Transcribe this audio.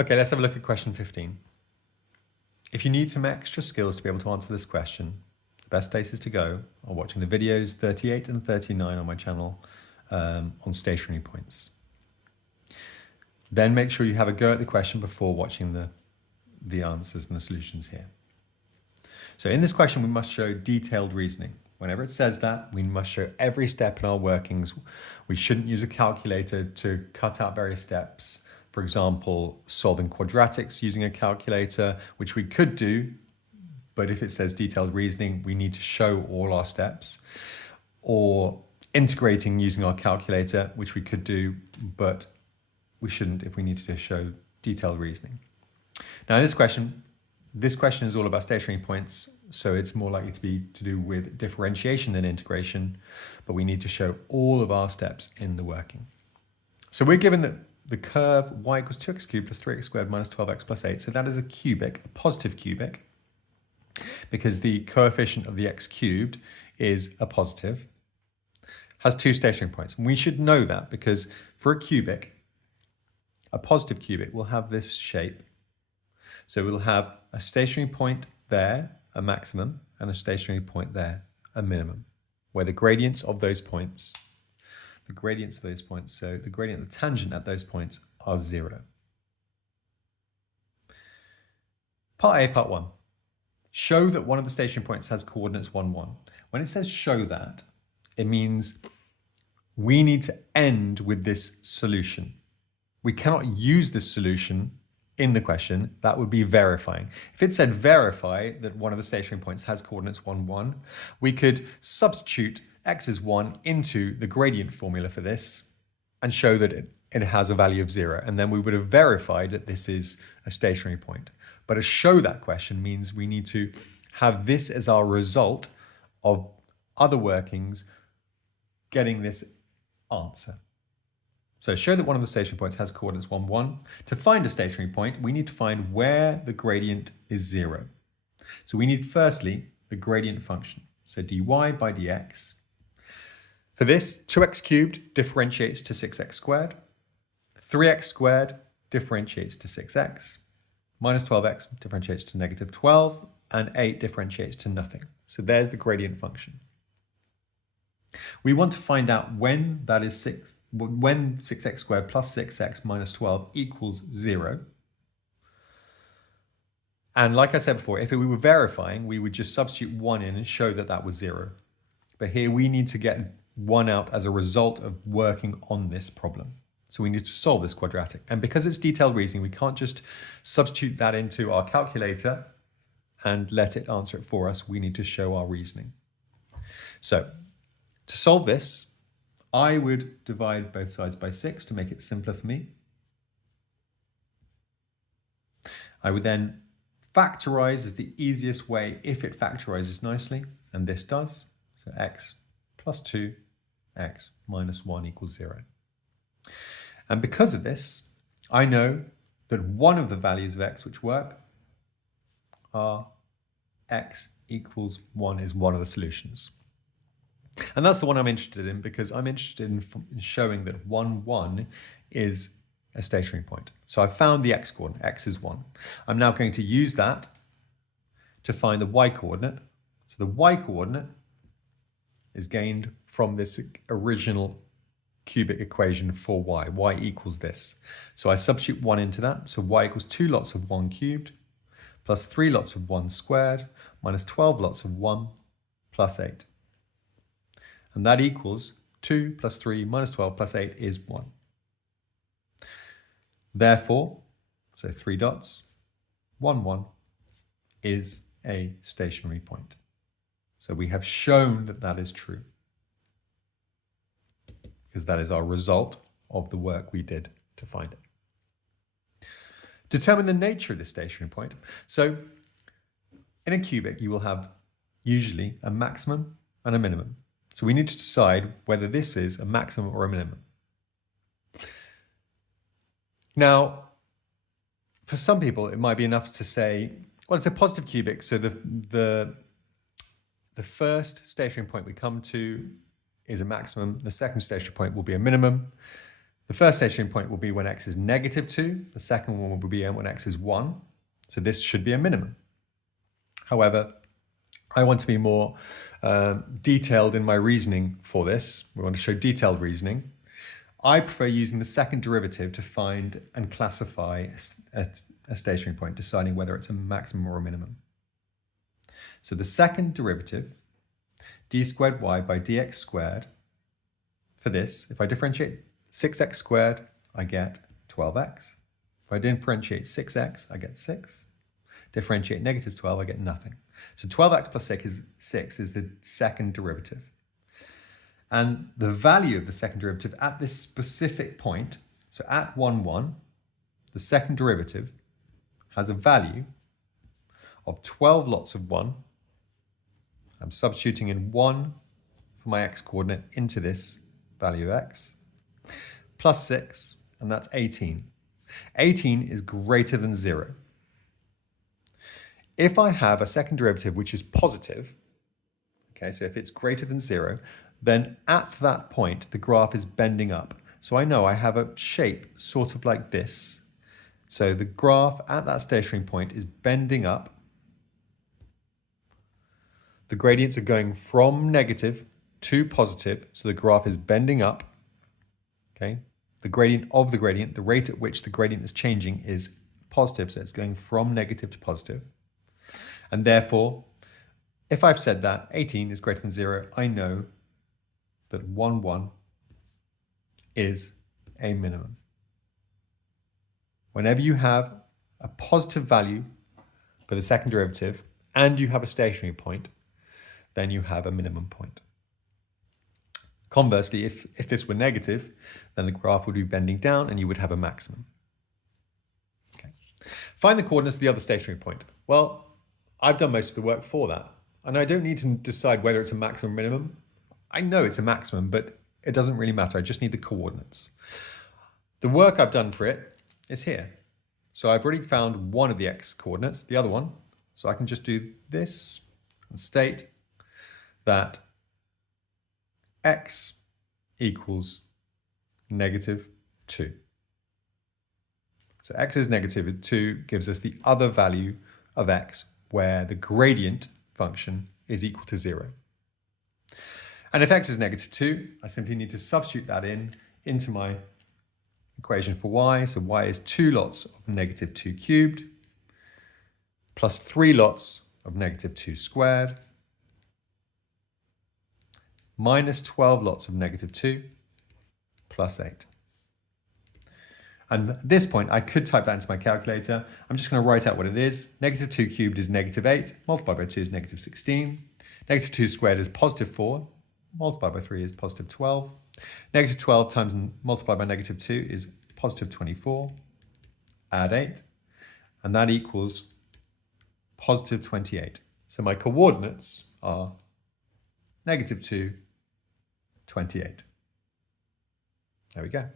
Okay, let's have a look at question 15. If you need some extra skills to be able to answer this question, the best places to go are watching the videos 38 and 39 on my channel on stationary points. Then make sure you have a go at the question before watching the answers and the solutions here. So in this question, we must show detailed reasoning. Whenever it says that, we must show every step in our workings. We shouldn't use a calculator to cut out various steps. For example, solving quadratics using a calculator, which we could do, but if it says detailed reasoning, we need to show all our steps. Or integrating using our calculator, which we could do, but we shouldn't if we need to show detailed reasoning. Now in this question is all about stationary points, so it's more likely to be to do with differentiation than integration, but we need to show all of our steps in the working. So we're given that the curve y equals 2x cubed plus 3x squared minus 12x plus 8, so that is a cubic, a positive cubic, because the coefficient of the x cubed is a positive, has two stationary points. And we should know that because for a cubic, a positive cubic will have this shape. So we'll have a stationary point there, a maximum, and a stationary point there, a minimum, where the gradients of those points, so the gradient of the tangent at those points are 0. Part A, part 1. Show that one of the stationary points has coordinates 1, 1. When it says show that, it means we need to end with this solution. We cannot use this solution in the question. That would be verifying. If it said verify that one of the stationary points has coordinates 1, 1, we could substitute x is 1 into the gradient formula for this and show that it has a value of 0. And then we would have verified that this is a stationary point. But a show that question means we need to have this as our result of other workings getting this answer. So show that one of the stationary points has coordinates 1, 1. To find a stationary point, we need to find where the gradient is 0. So we need firstly the gradient function. So dy by dx. For this, 2x cubed differentiates to 6x squared. 3x squared differentiates to 6x. Minus 12x differentiates to negative 12. And 8 differentiates to nothing. So there's the gradient function. We want to find out when that is 6x squared plus 6x minus 12 equals 0. And like I said before, if we were verifying, we would just substitute 1 in and show that that was 0. But here we need to get 1 out as a result of working on this problem. So we need to solve this quadratic. And because it's detailed reasoning, we can't just substitute that into our calculator and let it answer it for us. We need to show our reasoning. So to solve this, I would divide both sides by 6 to make it simpler for me. I would then factorize as the easiest way if it factorizes nicely, and this does. So x plus 2, x minus 1 equals 0. And because of this, I know that one of the values of x which work are x equals 1 is one of the solutions. And that's the one I'm interested in because I'm interested in showing that 1, 1 is a stationary point. So I've found the x coordinate, x is 1. I'm now going to use that to find the y coordinate. So the y coordinate is gained from this original cubic equation for y equals this. So I substitute 1 into that. So y equals 2 lots of 1 cubed plus 3 lots of 1 squared minus 12 lots of 1 plus 8. And that equals 2 plus 3 minus 12 plus 8 is 1. Therefore, so 3 dots, 1, 1 is a stationary point. So we have shown that that is true because that is our result of the work we did to find it. Determine the nature of this stationary point. So in a cubic, you will have usually a maximum and a minimum. So we need to decide whether this is a maximum or a minimum. Now, for some people, it might be enough to say, well, it's a positive cubic, so the first stationary point we come to is a maximum. The second stationary point will be a minimum. The first stationary point will be when x is -2. The second one will be when x is 1. So this should be a minimum. However, I want to be more detailed in my reasoning for this. We want to show detailed reasoning. I prefer using the second derivative to find and classify a stationary point, deciding whether it's a maximum or a minimum. So the second derivative, d squared y by dx squared, for this, if I differentiate 6x squared, I get 12x. If I differentiate 6x, I get 6. Differentiate -12, I get nothing. So 12x plus 6 is the second derivative. And the value of the second derivative at this specific point, so at 1, 1, the second derivative has a value of 12 lots of 1. I'm substituting in 1 for my x coordinate into this value of x, plus 6, and that's 18. 18 is greater than 0. If I have a second derivative which is positive, okay, so if it's greater than 0, then at that point the graph is bending up. So I know I have a shape sort of like this. So the graph at that stationary point is bending up. The gradients are going from negative to positive, so the graph is bending up. Okay, the gradient of the gradient, the rate at which the gradient is changing is positive, so it's going from negative to positive. And therefore, if I've said that 18 is greater than 0, I know that 1, 1 is a minimum. Whenever you have a positive value for the second derivative and you have a stationary point, then you have a minimum point. Conversely, if this were negative, then the graph would be bending down and you would have a maximum. Okay. Find the coordinates of the other stationary point. Well, I've done most of the work for that, and I don't need to decide whether it's a maximum or minimum. I know it's a maximum, but it doesn't really matter. I just need the coordinates. The work I've done for it is here. So I've already found one of the x coordinates, the other one. So I can just do this and state that x equals -2. So x is -2 gives us the other value of x where the gradient function is equal to 0. And if x is -2, I simply need to substitute that into my equation for y. So y is 2 lots of -2 cubed plus 3 lots of -2 squared minus 12 lots of -2 plus 8. And at this point, I could type that into my calculator. I'm just going to write out what it is. -2 cubed is -8, multiplied by 2 is -16. -2 squared is +4, multiplied by 3 is +12. -12 times multiplied by -2 is +24. Add 8, and that equals +28. So my coordinates are -2, 28. There we go.